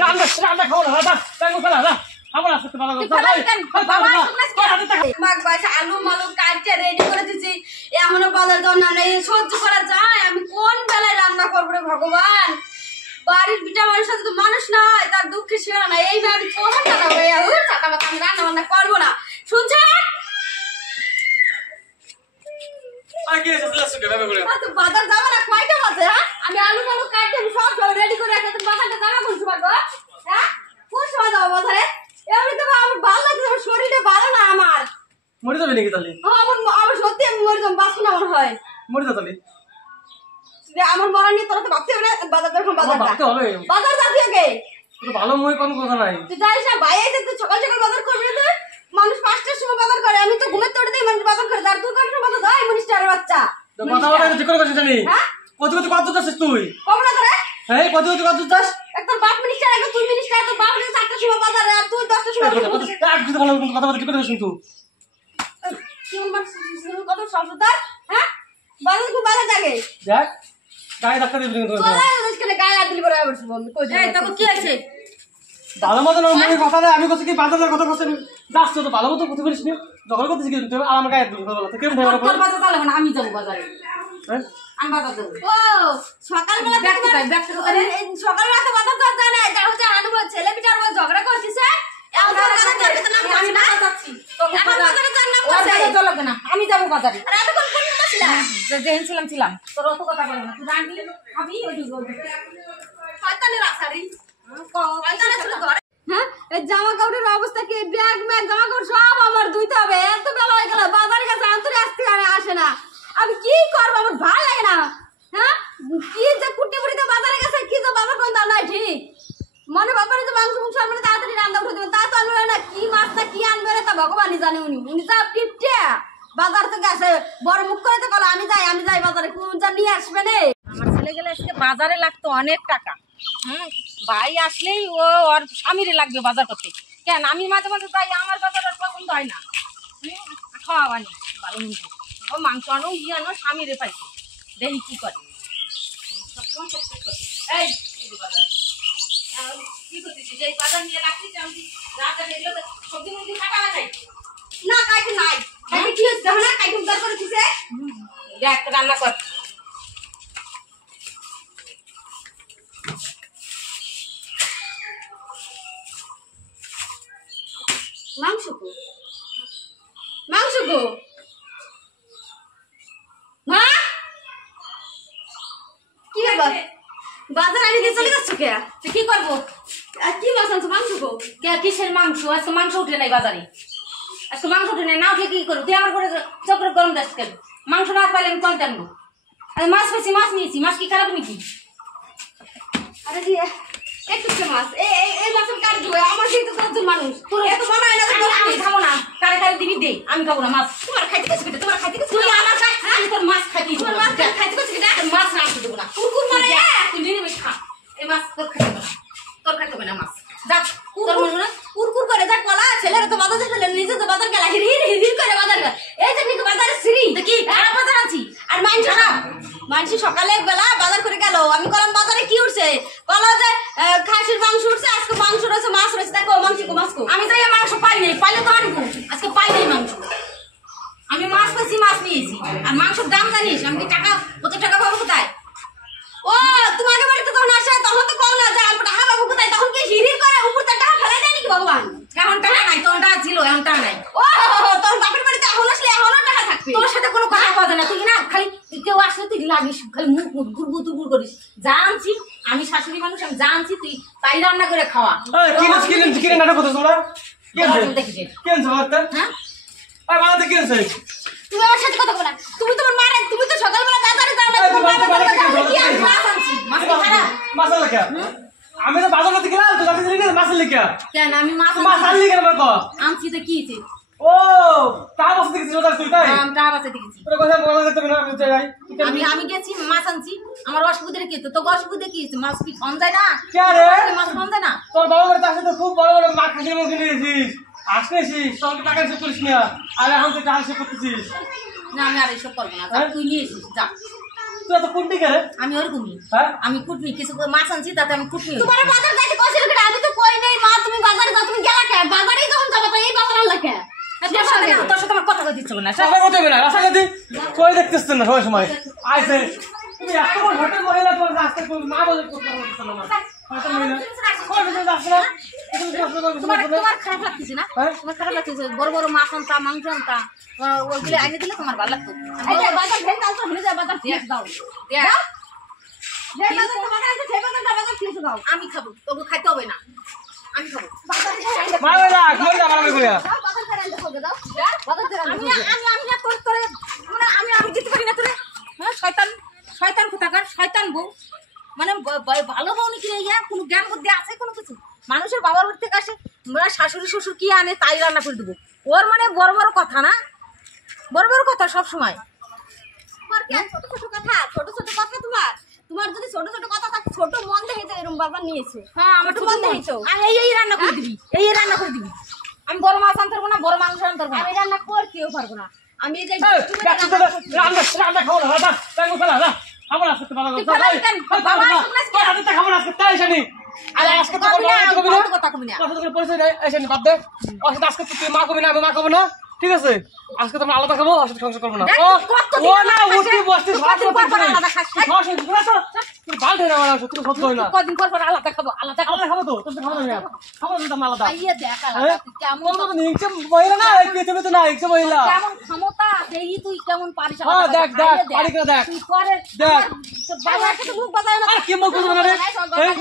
রান্না রান্না খাও না দাদা টাঙ্গো ফেলা না আমার আসতে ভালো মাগ বাসা আলু মালু কাটতে রেডি করে দিছি এমন বাজার দাও না সহ্য করা যায় আমি কোন বেলায় রান্না করবো রে ভগবান বাড়ির বিটা মানুষের সাথে তো মানুষ নয় তার দুঃখে শিওর না এই আমি কোথায় টাকা ভাইয়া টাকা মাথা আমি রান্না বান্না করবো না শুনছেন বাজার যাবো না কয়টা বাজে হ্যাঁ আমি আলু মালু কাটতে সব রেডি করে রাখতে বাজারটা যাবো কোন সময় গো হ্যাঁ কোন সময় যাবো বাজারে এমনি তো আমার ভালো লাগছে আমার শরীরটা ভালো না আমার মরে যাবে নাকি তাহলে আমার সত্যি আমি মরে যাবো বাঁচবো না মনে হয় মরে যা তাহলে আমার মরা নিয়ে তোরা তো ভাবতে হবে না বাজার যখন ভাবতে হবে বাজার যাবি আগে তো ভালো মই কোন কথা নাই তুই জানিস না ভাই এসে তুই সকাল সকাল বাজার করবি না তুই মানুষ 5টার সময় বাজার করে আমি তো ঘুমের তোড়ে দেই মানুষ বাজার করে তার তুই কোন সময় বাজার যায় মিনিস্টারের বাচ্চা কথা বলা ঠিক করে বসে জানি হ্যাঁ কত কত যাচ্ছিস তুই কবে না তোরে হ্যাঁ কত যাস একদম বাপ মিনিস্টার আগে তুই মিনিস্টার তো বাপ 4টার সময় বাজারে আর তুই 10টার সময় কথা বলতে কি করে শুনতু কোন মানুষ কত সবদার হ্যাঁ বাজার খুব ভালো জাগে দেখ গায়ে ধাক্কা দিবি কিন্তু তোরা আজকে গায়ে হাত দিলি বরাবর বন্ধ কই এই তখন কি আছে ভালো মতো নরমালি কথা না আমি কইছি কি বাজারের কথা কইছিস যাস তো ভালো মতো কথা বলিস নি যখন করতেছিস কি তুই আমার গায়ে দিবি কথা বলতে কেমন ভাবে তোর বাজার চালাবো না আমি যাব বাজারে হ্যাঁ আমি বাজার যাব ও সকালবেলা সকালবেলা তো বাজার করা যায় না এটা হচ্ছে আনবো ছেলে পিটার মধ্যে ঝগড়া করছিস আমি যাবো বাজারে যেহেন ছিলাম তোর অত কথা বলে না তুই জানবি খাবি হ্যাঁ জামা কাপড়ের অবস্থা কি ব্যাগ ম্যাগ জামা কাপড় সব আমার ধুইতে হবে এত বেলা হয়ে গেল বাজারের কাছে আন্তরে আসতে আসে না আমি কি করবো আমার ভালো লাগে না হ্যাঁ কি যে কুটি বুড়িতে বাজারে গেছে কি যে বাজার কোন দাম নাই ঠিক মনে বাবার যে মাংস মুংস আনবে তাড়াতাড়ি রান্না উঠে দেবেন তা তো আনবে না কি মাছ না কি আনবে তা ভগবানই জানে উনি যা টিপটে বাজার থেকে আসে বড় মুখ করে তো বলে আমি যাই বাজারে কোন যা নিয়ে আসবে নে আমার ছেলে গেলে আজকে বাজারে লাগতো অনেক টাকা ভাই আসলেই ও ওর স্বামীরে লাগবে বাজার করতে কেন আমি মাঝে মাঝে যাই আমার বাজার আর পছন্দ হয় না খাওয়া বানি ভালো মন্দ ও মাংস আনো আনো স্বামীরে পাইছে দেখি কি করে এই বাজার কি করতেছিস এই বাজার নিয়ে রাখছিস আমি রাতে এগুলো সবজি মন্দি কাটা লাগাই না কাইতে নাই কাইতে কি হচ্ছে না কাইতে উদ্ধার করে দিছে দেখ রান্না কর মাংস গো মা কি ব্যাপার বাজার আনি দিয়ে চলে যাচ্ছ কে কি করবো আর কি মাছ আনছো মাংস গো কিসের মাংস আজকে মাংস উঠে নাই বাজারে আজকে মাংস উঠে নাই না উঠে কি করবো তুই আমার করে চক্র গরম দাস কেন মাংস না পাইলে আমি কোনটা আনবো মাছ পেয়েছি মাছ নিয়েছি মাছ কি খারাপ নাকি আরে দিয়ে একটু মাছ এই মাছের কার দিবে আমার সেই তো কত মানুষ তোর এত বানায় না আমি খাবো না কারে কারে দিবি দে আমি খাবো না মাছ তোমার খাইতে গেছে তোমার খাইতে গেছে তুই আমার আমি তোর মাছ খাইতে তোমার মাছ খাইতে গেছে মাছ রাখতে দেবো না কুকুর মারে তুই নিয়ে খা এই মাছ তোর খাইতে হবে তোর খাইতে হবে না মাছ যা তোর মনে না কুকুর করে যা কলা ছেলেরা তো বাজার ছেলে নিজে তো বাজার গেলা হির করে বাজার এই যে নিকো বাজারে সিরি দেখি খারাপ বাজার আছি আর মানছি সকালে বেলা বাজার করে গেল আমি কলাম বাজারে কি উঠছে কলা যে খাসির মাংস উঠছে আজকে মাংস রয়েছে মাছ রয়েছে দেখো মাছ কো আমি যাই মাংস পাই নাই পাইলে তো আনবো আজকে পাই নাই মাংস আমি মাছ পেয়েছি মাছ নিয়েছি আর মাংসের দাম জানিস আমি টাকা কত টাকা পাবো কোথায় ও তোমাকে বাড়িতে তখন আসে তখন তো কল না যায় আমরা টাকা পাবো কোথায় তখন কি হির করে উপর টাকা ফেলাই দেয় নাকি ভগবান এখন টাকা নাই তোর টাকা ছিল এখন টাকা নাই ও তোর বাপের বাড়িতে এখন আসলে এখনো টাকা থাকবে তোর সাথে কোনো কথা কথা না তুই না খালি কেউ আসলে তুই লাগিস খালি মুখ গুড়গুড় করিস জানছি আমি শাশুড়ি মানুষ আমি জানছি তুই তাই রান্না করে খাওয়া কিনে নাটক করতেছ তোমরা দেখিস কেন জবাবটা হ্যাঁ আর বানাতে কেন চাই তুমি আমার সাথে কথা বলা তুমি তোমার মারে তুমি তো সকালবেলা বাজারে যাও না তোমার বাবা কি আর মাছ আনছি মাছ খারাপ মাছাল কে আমি তো বাজার করতে গেলাম তো যাতে দিলি মাছাল কে কেন আমি মাছ আনলি কেন বাবা আনছি তো কি হইছে ও তা বসে দেখছিস ওটা তুই তাই আমি টাকা বাঁচাতে গেছি তোর কথা বলা যেতে না আমি যাই আমি গেছি মাছ আনছি আমার অসুবিধা কি তো অসুবিধা কি হয়েছে মাছ কি ফোন যায় না কে রে মাছ ফোন যায় না তোর বাবা বাড়িতে আসে তো খুব বড় বড় মাছ খাসির মুখে নিয়েছিস আসতেছিস তোর টাকা হিসেব করিস না আর এখন তুই টাকা হিসেব করতেছিস না আমি আর এসব করবো না তুই নিয়ে এসিস যা তুই এত কুটনি কে রে আমি ওরকমই হ্যাঁ আমি কুটনি কিছু মাছ আনছি তাতে আমি কুটনি তোমার বাজার যাইতে কইছিল করবো না সবাই করতে হবে না রাস্তা যদি কই দেখতেছেন না সবাই সময় আইছে তুমি এত বড় হোটেল মহিলা তোমার রাস্তা মা বলে করতে পারতেছ না হোটেল মহিলা কই বুঝে যাচ্ছে না তোমার খারাপ লাগতেছে না তোমার খারাপ লাগতেছে বড় বড় মাছ আনতা মাংস আনতা ওইগুলো আইনে দিলে তোমার ভালো লাগতো এই যে বাজার ভেঙে আসো ভুলে যাও বাজার ফিরে দাও দেখ যে বাজার তোমার আছে সেই বাজার ফিরে দাও আমি খাবো তোকে খাইতে হবে না আমি খাবো বাজার থেকে আনতে মা বলে কই যা মারা কইয়া দাও বাজার থেকে আনতে হবে দাও বাজার থেকে আনতে আমি হবে আমি আমি না তোর তোরে মানে আমি দিতে পারি না তোরে হ্যাঁ শয়তান শয়তান কোথাকার শয়তান বউ মানে ভালো বউ নাকি রে ইয়া কোনো জ্ঞান বুদ্ধি আছে কোনো কিছু মানুষের বাবার বাড়ি থেকে আসে মানে শাশুড়ি শ্বশুর কি আনে তাই রান্না করে দেবো ওর মানে বড় বড় কথা না বড় বড় কথা সব সময় তোমার কি ছোট ছোট কথা তোমার যদি ছোট ছোট কথা থাকে ছোট মন দেখে তো এরকম বাবা নিয়েছে হ্যাঁ আমার ছোট তো মন মন দেখেছো আমি এই রান্না করে দিবি এই রান্না করে দিবি আমি বড় মাছ আনতে পারবো না বড় মাংস আনতে পারবো না আমি রান্না করতেও পারবো না আমি এই যে রান্না রান্না খাবো না দাদা তাই বলা না খাবো না আজকে ভালো তুই কথা ফেলাই দেন, বাবা আসুক না আজকে। আজকে খাবো না আজকে তাই জানি আরে আজকে তো কবি না, কবি না কথা কবি না। কথা তো পরিচয় নাই এসে বাদ দে আজকে তুই মা কবি না আমি মা কবো না ঠিক আছে আজকে তো আমরা আলাদা খাবো আজকে সংসার করবো না দেখ, ও কতদিন ও আলাদা না খাস, উঠি বসতি তুই কতদিন পর পর আলাদা খাস? তুই বালতে না আমার তুই সত্য হয় না কদিন পর পর আলাদা খাবো আলাদা খাবো আলাদা খাবো তো তোর খাবো না খাবো না আমরা আলাদা খাইয়ে দেখ আলাদা হ্যাঁ? তুই কেমন তোর মতো নিংচে মহিলা না এই পৃথিবীতে না নিংচে মহিলা কেমন ক্ষমতা দেখি তুই কেমন পারিস হ্যাঁ, আলাদা দেখ, খাইয়ে দেখ, পারি করে দেখ। তুই করে দেখ। তোর বাবা বাবার সাথে মুখ বাজায় না আর কি মুখ বুঝবো না রে হ্যাঁ?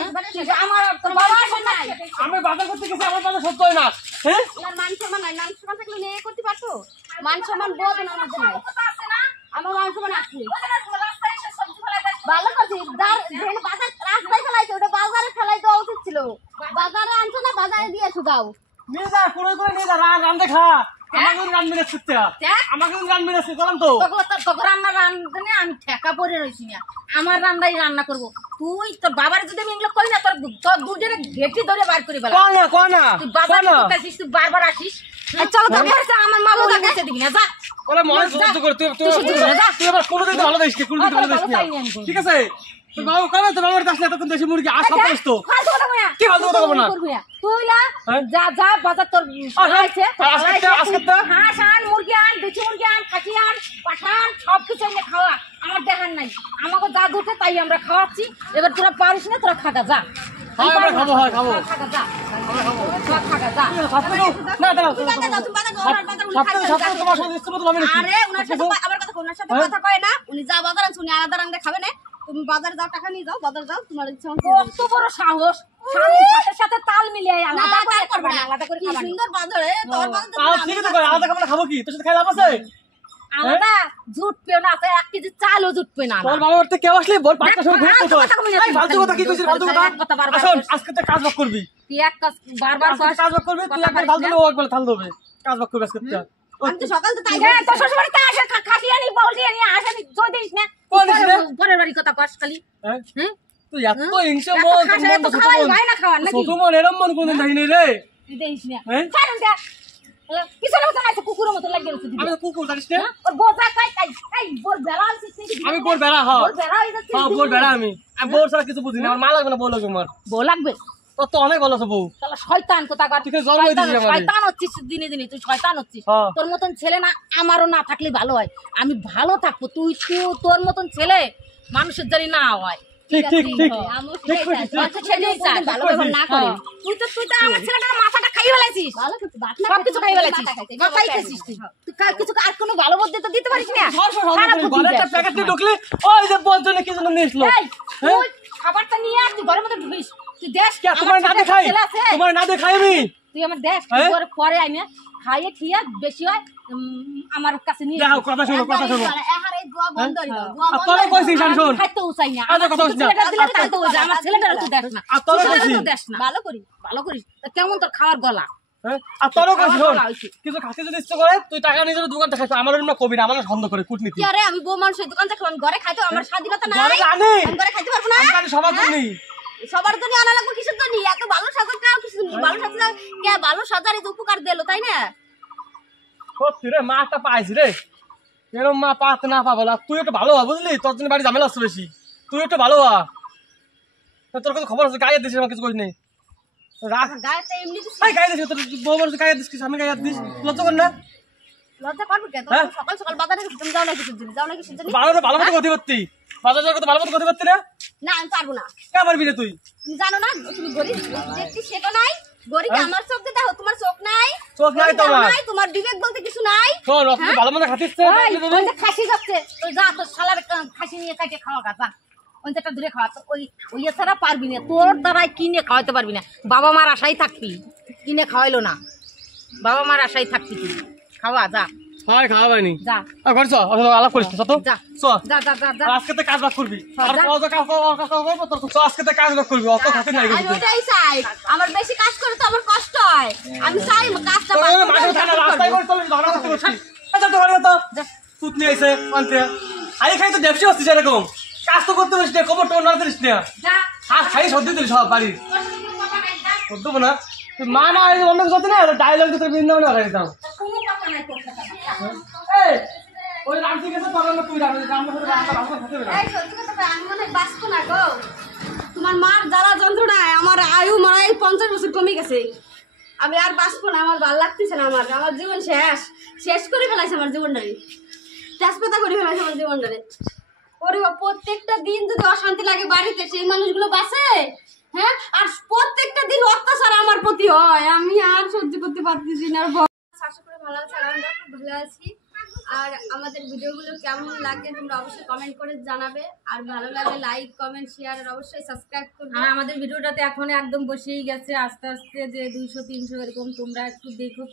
আমার তোর বাবা আসে নাই আমি বাজার করতে গেছি আমার বাজার সত্য হয় না হ্যাঁ তোমার মান সম্মান নাই মান সম্মান থাকলে নিয়ে করতে পারতো মান সম্মান বোধ না আমাদের নাই আমার মান সম্মান আছে ভালো করছি যেখানে বাজার রাস্তায় ফেলাইছে ওটা বাজারে ফেলাই দেওয়া উচিত ছিল বাজারে আনছো না বাজারে দিয়ে এসো দাও নিয়ে যা কোনো করে নিয়ে যা রান দেখা আমাকে রান মেরে শিখতে আমাকে রান মেরে শিখলাম তো তোকে রান্না রান্ধনে আমি ঠেকা পড়ে রয়েছি না আমার রান্নাই রান্না করবো তুই তোর বাবার যদি আমি এগুলো করি না তোর তোর দুজনে ঘেটি ধরে বার করে বেলা কোনা তুই বাজার করতে আসিস তুই বারবার আসিস চলো তোর কাছে আমার মা বাবা কাছে দিবি না যা ওরে মনে সহ্য করে তুই তুই তুই আবার কোনো দিন ভালো দিস কোনো দিন ভালো দিস না ঠিক আছে তুই বাবা কেন তোর বাবার কাছে এতক্ষণ দেশি মুরগি আর সব করিস তো ফালতু কথা কই না কি ফালতু কথা বলবো না? তুই না হ্যাঁ? যা যা বাজার তোর আছে আজকে তো হাঁস আন মুরগি আন দেশি মুরগি আন খাসি আন পাঠান সব কিছু এনে খাওয়া আমার দেখার নাই আমাকে যা দুটো তাই আমরা খাওয়াচ্ছি এবার তোরা পারিস না তোরা খাগা যা হ্যাঁ আমরা খাবো হ্যাঁ খাবো খাগা যা তোরা খাগা যা না দাঁড়াও তুমি বাজার দাও তুমি বাজার দাও ওনার বাজার উনি খাইতে সপ্তাহে তোমার সাথে ইচ্ছে মতো আমি আরে ওনার সাথে আবার কথা ওনার সাথে কথা কয় না উনি যা বাজার আনছে উনি আলাদা রান্না খাবে না তুমি বাজারে যাও টাকা নিয়ে যাও বাজার যাও তোমার ইচ্ছা মতো কত বড় সাহস স্বামীর সাথে সাথে তাল মিলিয়ে আলাদা না, করে তাই করবে না। আলাদা করে কি খাবার সুন্দর বাজারে তোর বাজার তো ঠিক আছে কই আলাদা খাবো না খাবো কি তোর সাথে খাই লাভ আছে আলাদা জুটবে না তো 1 কেজি চালও জুটবে না তোর বাবা ওরতে কেউ আসলে বল পাঁচটা সময় ঘুরতে তো কথা কমি না, এই ফালতু কথা কি কইছিস ফালতু কথা কথা বারবার আসুন কইছিস। আজকে তো কাজ বাক করবি তুই এক কাজ বারবার আজকে কাজ বাক করবি তুই একবার ঢাল দিলে ও একবার ঢাল দেবে কাজ বাক করবি আজকে তুই আমি তো সকাল তো তাই হ্যাঁ তো শ্বশুর বাড়িতে আসে খাসি আনি বাউলি আনি আসেনি জয় দিস না কোন দিস রে? পরের বাড়ি কথা কস খালি হ্যাঁ হুম তুই এত হিংসা এত মন খাসা, এত ছোট খাওয়াই মন ভাই না খাওয়ার নাকি? ছোট মন এরম মন কোনদিন দেখিনি রে তুই দেখিস না হ্যাঁ? ছাড়ুন দে পিছনে মতো আছে কুকুরের মতো লাগিয়ে রয়েছে আমি তো কুকুর জানিস না ওর বোঝা খাই তাই এই বোর বেড়া আনছিস নাকি? আমি বোর বেড়া হ্যাঁ বোর বেড়া হয়ে যাচ্ছে হ্যাঁ বোর বেড়া আমি বোর ছাড়া কিছু বুঝি না আমার মা লাগবে না বউ লাগবে আমার বউ লাগবে তোর তো অনেক ভালো আছে বউ তাহলে শয়তান কোথাকার তুই তো জন্ম দিয়েছিস আমারে। শয়তান হচ্ছিস দিনে দিনে তুই শয়তান হচ্ছিস হ্যাঁ। তোর মতন ছেলে না আমারও না থাকলে ভালো হয় আমি ভালো থাকবো তুই তোর মতন ছেলে মানুষের জানি না হয় ঠিক ঠিক ঠিক আমি ঠিক সেটাই কইছিস, চাই। অত ছেলেই চায়। ভালো ব্যবহার না করে তুই তো আমার ছেলেটার মাথাটা খাইয়ে ফেলেছিস ভালো কিছু বাদ না সব কিছু খাইয়ে ফেলেছিস মাথা খাইতে, মাথাই খেয়েছিস তুই তুই কিছু আর কোনো ভালো বুদ্ধি তো দিতে পারিস না ঘরে একটা প্যাকেট নিয়ে ঢুকলি ওই যে বলছনে কি জন্য নিয়ে আসলো এই, তুই খাবারটা নিয়ে আস তুই ঘরের মধ্যে ঢুকিস তুই দেখ কে তোমার না দেখাই ছেলে আছে তোমার না দেখাই আমি তুই আমার দেখ হ্যাঁ? তোর পরে আইনে খাইয়ে ঠিয়া বেশি হয় আমার কাছে নিয়ে দেখো কথা শোনো কথা শোনো এহার এই দোয়া বন্ধ হইল দোয়া আর বন্ধ তোরে কইছি শান শোন খাইতে উচাই না আচ্ছা, কথা আমার বলছি না। ছেলেটা দিলে খাইতে উচাই আমার ছেলেটার তুই দেখ না আর তোরে তুই ছেলেটার কইছি। তো দেখ না ভালো করি ভালো করিস তা কেমন তোর খাওয়ার গলা হ্যাঁ? আর তোরও কইছি শোন খাওয়া হয়েছে। কিছু খাতে যদি ইচ্ছে করে তুই টাকা নিয়ে যাবে দোকান দেখাইছ আমার না কবি না আমার সন্দেহ করে কূটনীতি কি আরে আমি বউ মানুষের দোকান থেকে ঘরে খাইতে আমার স্বাধীনতা নাই ঘরে জানি আমি ঘরে খাইতে পারবো না আমি জানি সবার জন্যই সবার জন্য আনা লাগবে কিসের জন্য এত ভালো সাজার কাও কিছু নেই ভালো সাজার কে ভালো সাজার এই যে উপকার দিলো তাই না সত্যি রে মাটা পাইছি রে এরম মা পাতে না পাবো না তুই একটু ভালো হ বুঝলি তোর জন্য বাড়ি ঝামেলা আসছে বেশি তুই একটু ভালো হ তোর কত খবর আছে গায়ে দিস আমার কিছু করিস নেই রাখ গায়েতে এমনি গায়ে দিস তোর বউ মানুষ গায়ে দিস আমি গায়ে দিস লজ্জা কর না লজ্জা করবে কেন? হ্যাঁ? সকাল সকাল বাজারে গেছো, তুমি যাও না কিছুর জন্য, যাও না কিছুর জন্য? ভালো মতো গতি করতি, বাজার যাওয়ার কথা ভালো মতো গতি করতি না, না আমি পারবো না। কে পারবি রে তুই? তুমি জানো না তুমি গরিব দেখতে শেখো নাই? গরিব হ্যাঁ? আমার চোখ দিয়ে দেখো, তোমার চোখ নাই, চোখ নাই গরিব তোমার। নাই, তোমার বিবেক বলতে কিছু নাই। শোন তুই হ্যাঁ? ভালো মতো খাতিস তো, ওই, ওই যে খাসি যাচ্ছে, তো যা তোর শালার খাসি নিয়ে কাটে খাওয়া গা, যা ওই যেটা দূরে খাওয়া, তো ওই ছাড়া পারবি না, তোর দ্বারাই কিনে খাওয়াতে পারবি না। বাবা মার আশাই থাকবি, কিনে খাওয়াইলো না, বাবা মার আশাই থাকবি তুই, খাওয়া যা হয় খাওয়াবানি যা ঘর চ, আলাপ করিস না তো, যা চ যা যা যা যা। আজকে তো কাজ বাজ করবি, আর যা। কত কাজ করবো তোর, চ আজকে তো কাজ বাজ করবি, অত খাতে নাই আমি ওটাই চাই, আমার বেশি কাজ করে তো আমার কষ্ট হয়, আমি চাই কাজটা বাদ করে মাঝে আমি রাস্তায় করবো। করে চলে ঝগড়া করতে করছিস, আচ্ছা তো ঘরে তো সুত নিয়ে আইছে আনতে, আই খাই তো ব্যবসা হচ্ছিস এরকম, কাজ তো করতে পারিস না, কবর টোন না দিস না, যা, আর খাই সর্দি দিলি সব বাড়ির তোর সঙ্গে কথা নাই, যা। করতে না, তুই মা না অন্য কিছু হচ্ছে না, ডায়লগ তো বৃন্দাবনে লাগাই দিতাম। কোনো কথা নাই তোর সাথে, যা। এই ওই রামজি গেছে তখন তুই রামজি রামজি সাথে রামজি খাতে হবে না। এই সত্যি কথা কই, আমি মনে হয় বাঁচবো না গো। তোমার মার জ্বালা যন্ত্রণায় আমার আয়ু মনে হয় 50 বছর কমে গেছে, আমি আর বাঁচবো না, আমার ভালো লাগতেছে না, আমার জীবন শেষ শেষ করে ফেলাইছে আমার জীবনটারে, তেজপাতা করে ফেলাইছে আমার জীবনটারে। ওরে বাবা, প্রত্যেকটা দিন যদি অশান্তি লাগে বাড়িতে, সেই মানুষগুলো বাঁচে? হ্যাঁ, আর প্রত্যেকটা দিন অত্যাচার আমার প্রতি হয়, আমি আর সহ্য করতে পারতেছি না। আশা করে ভালো আছে, আমরা খুব ভালো আছি। আর আমাদের ভিডিওগুলো কেমন লাগে তোমরা অবশ্যই কমেন্ট করে জানাবে, আর ভালো লাগলে লাইক কমেন্ট শেয়ার আর অবশ্যই সাবস্ক্রাইব করবে। আর আমাদের ভিডিওটাতে এখন একদম বসেই গেছে, আস্তে আস্তে যে 200-300 এরকম, তোমরা একটু দেখো।